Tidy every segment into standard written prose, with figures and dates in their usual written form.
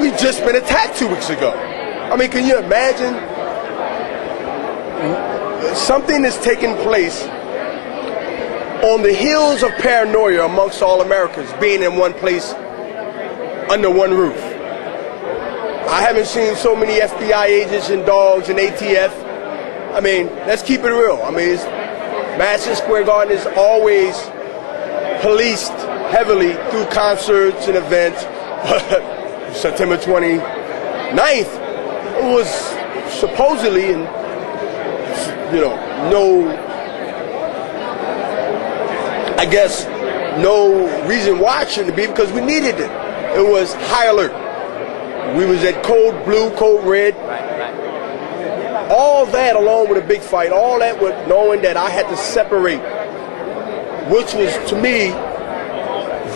We just been attacked 2 weeks ago. I mean, can you imagine something that's taking place on the heels of paranoia amongst all Americans being in one place under one roof? I haven't seen so many FBI agents and dogs and ATF. I mean, let's keep it real. I mean, Madison Square Garden is always policed heavily through concerts and events. September 29th was supposedly, and I guess no reason why it shouldn't be, because we needed it. It was high alert. We was at code blue, code red. All that along with a big fight, all that with knowing that I had to separate, which was to me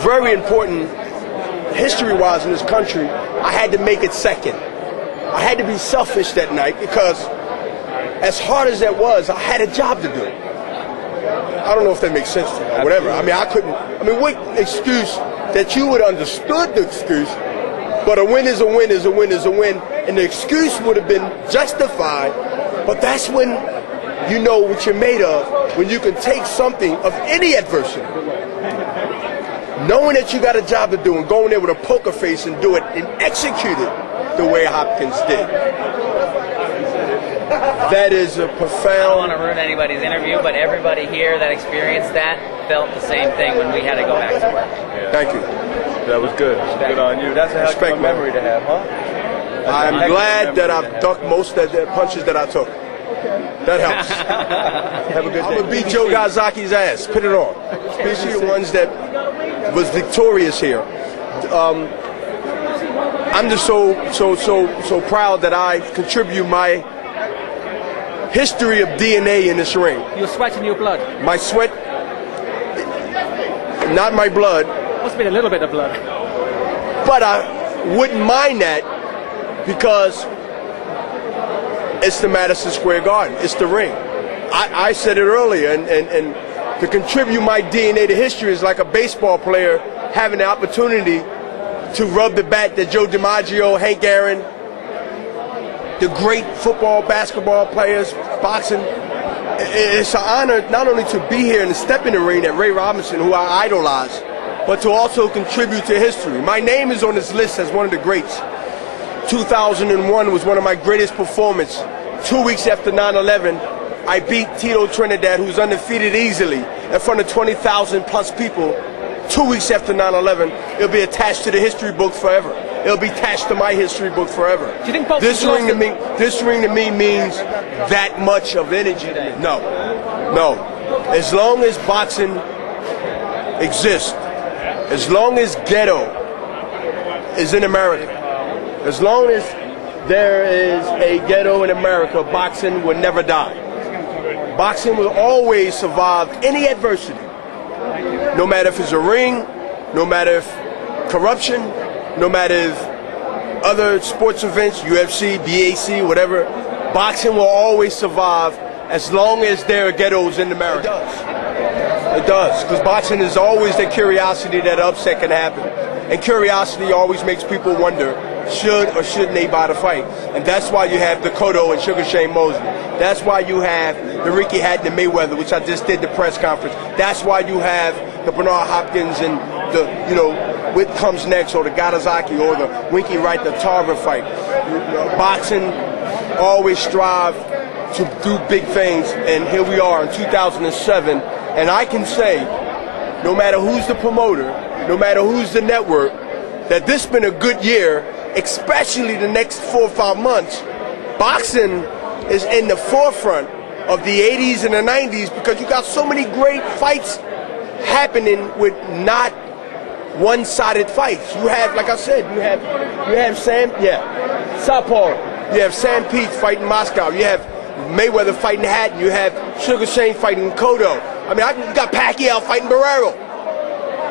very important history-wise in this country. I had to make it second. I had to be selfish that night because as hard as that was, I had a job to do. I don't know if that makes sense to you or whatever. I mean, what excuse that you would have understood the excuse, but a win is a win is a win is a win, and the excuse would have been justified, but that's when you know what you're made of, when you can take something of any adversity, knowing that you got a job to do and going there with a poker face and do it and execute it the way Hopkins did. That is a profound... I don't want to ruin anybody's interview, but everybody here that experienced that felt the same thing when we had to go back to work. Yeah. Thank you. That was good. Good on you. That's a heck of a memory to have, huh? I'm glad that I've ducked most of the punches that I took. That helps. Have a good day. I'm going to beat Joe Gazaki's ass. Put it on. Especially the ones that was victorious here. I'm just so proud that I contribute my history of DNA in this ring. Your sweat and your blood. My sweat, not my blood. Must have been a little bit of blood. But I wouldn't mind that because it's the Madison Square Garden. It's the ring. I said it earlier, and to contribute my DNA to history is like a baseball player having the opportunity to rub the bat that Joe DiMaggio, Hank Aaron, the great football, basketball players, boxing. It's an honor not only to be here and to step in the ring at Ray Robinson, who I idolize, but to also contribute to history. My name is on this list as one of the greats. 2001 was one of my greatest performances. 2 weeks after 9/11, I beat Tito Trinidad, who's undefeated easily, in front of 20,000 plus people. 2 weeks after 9/11, it'll be attached to the history book forever. It'll be attached to my history book forever. Do you think this ring to me means that much of energy to me? No. As long as boxing exists, as long as ghetto is in America, as long as there is a ghetto in America, boxing will never die. Boxing will always survive any adversity. No matter if it's a ring, no matter if corruption, no matter if other sports events, UFC, BAC, whatever, boxing will always survive as long as there are ghettos in America. It does, because boxing is always the curiosity that upset can happen. And curiosity always makes people wonder, should or shouldn't they buy the fight? And that's why you have the Cotto and Sugar Shane Mosley. That's why you have the Ricky Hatton and Mayweather, which I just did the press conference. That's why you have the Bernard Hopkins and the, what comes next, or the Gadazaki, or the Winky Wright, the Tarver fight. Boxing always strive to do big things, and here we are in 2007, and I can say, no matter who's the promoter, no matter who's the network, that this has been a good year, especially the next 4 or 5 months. Boxing is in the forefront of the 80s and the 90s because you got so many great fights happening with not one-sided fights. You have, like I said, you have Southpaw. You have Sam Peach fighting Moscow. You have Mayweather fighting Hatton. You have Sugar Shane fighting Cotto. I mean, you got Pacquiao fighting Barrero.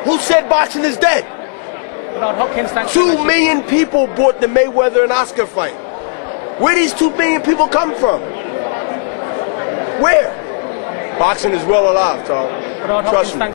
Who said boxing is dead? Bernard Hopkins, 2 million people bought the Mayweather and Oscar fight. Where these 2 million people come from? Where? Boxing is well alive, Tom. Trust me.